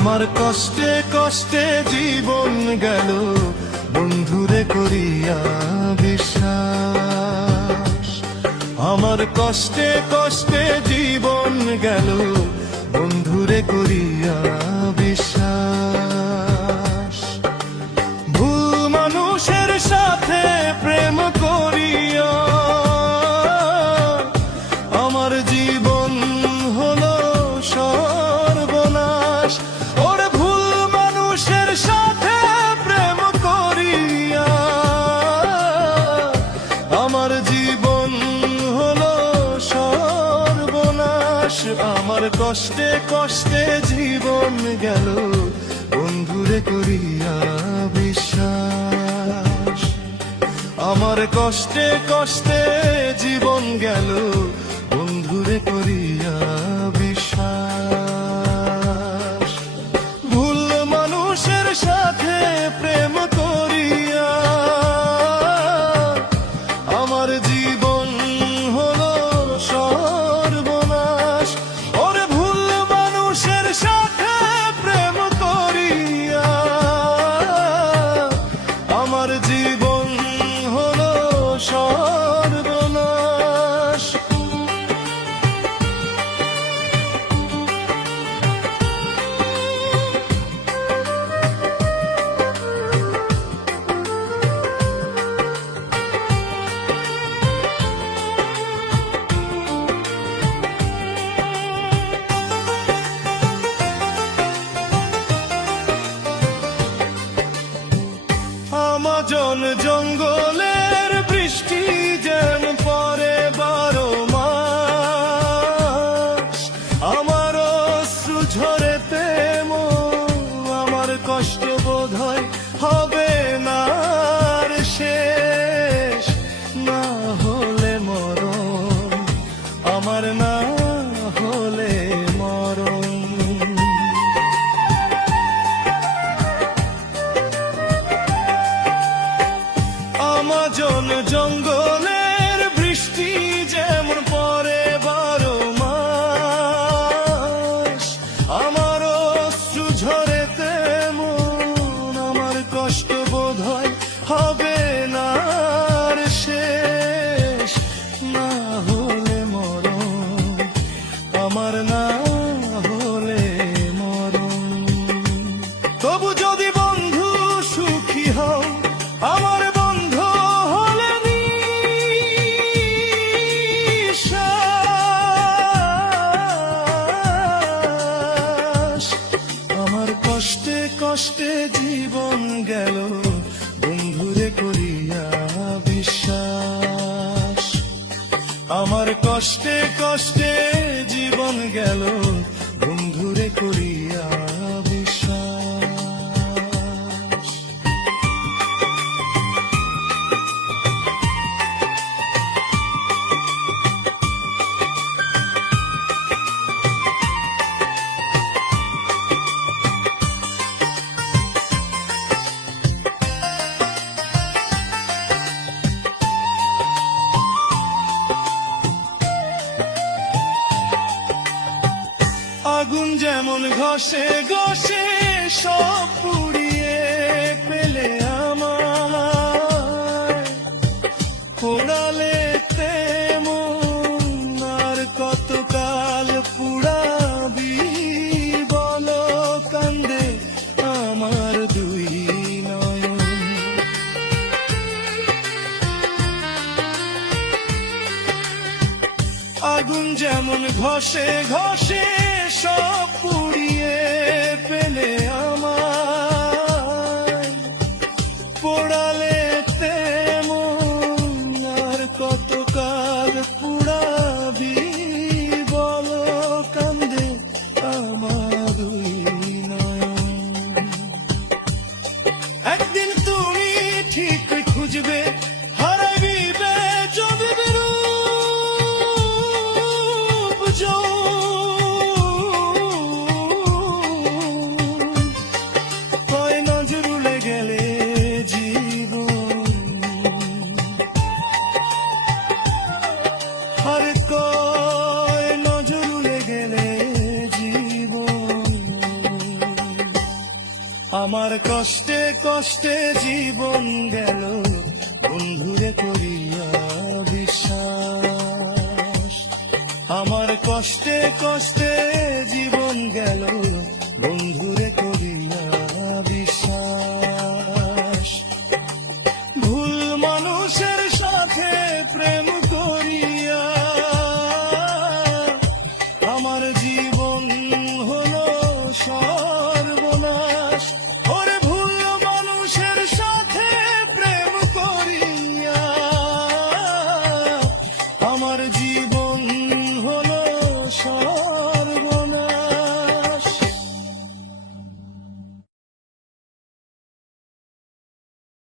আমার কষ্টে কষ্টে জীবন গেল বন্ধুরে করিয়া বিশ্বাস। আমার কষ্টে কষ্টে জীবন গেল বন্ধুরে করিয়া বিশ্বাস। ভুল মানুষের সাথে প্রেম করিয়া আমার জীবন হলো সর্বনাশ। ওরে ভুল মানুষের সাথে প্রেম করিয়া আমার জীবন হলো সর্বনাশ। আমার কষ্টে কষ্টে জীবন গেল বন্ধুরে করিয়া বিশ্বাস। আমার কষ্টে কষ্টে জীবন গেল বন্ধুরে করিয়া বিশ্বাস। ভুল মানুষের সাথে প্রেম করিয়া আমার জীবন হলো সর্বনাশ। ওরে ভুল মানুষের সাথে প্রেম করিয়া আমার জীবন হলো সর্বনাশ। আমাজন জঙ্গলের বৃষ্টি যেন পরে 12 মাস। আমার অশ্রু ঝরেতে আমার কষ্ট বোধ হয় হবে না আর শেষ। না হলে মরণ আমার, না হলে মরণ। আমাজন জঙ্গলের বৃষ্টি যেমন পরে 12 মাস। আমার অশ্রু ঝরে তেমন আমার কষ্ট বোধ হয় হবে না আর শেষ। না হলে মরণ আমার, না হলে মরণ। তবু যদি বন্ধু সুখী হও আমার বন্ধু হলে নিঃশ্বাস। আমার কষ্টে কষ্টে জীবন গেল বন্ধুরে করিয়া বিশ্বাস। আমার কষ্টে কষ্টে জীবন গেল বন্ধুরে করিয়া বিশ্বাস। আগুন যেমন ঘষে ঘষে সব পুড়িয়ে ফেলে আমায়, পোড়ালে তেমন আর কতকাল পুড়াবি বলো কান্দে আমার দুই নয়ন। আগুন যেমন ঘষে ঘষে সব পুড়িয়ে ফেলে আমায়, পোড়ালে তেমন আর কতকাল পুড়াবি বলো কান্দে আমার দুই নয়ন। একদিন তুমি ঠিক খুঁজবে হারাইবে যদি আমার কষ্টে কষ্টে জীবন গেল বন্ধুরে করিয়া বিশ্বাস। আমার কষ্টে কষ্টে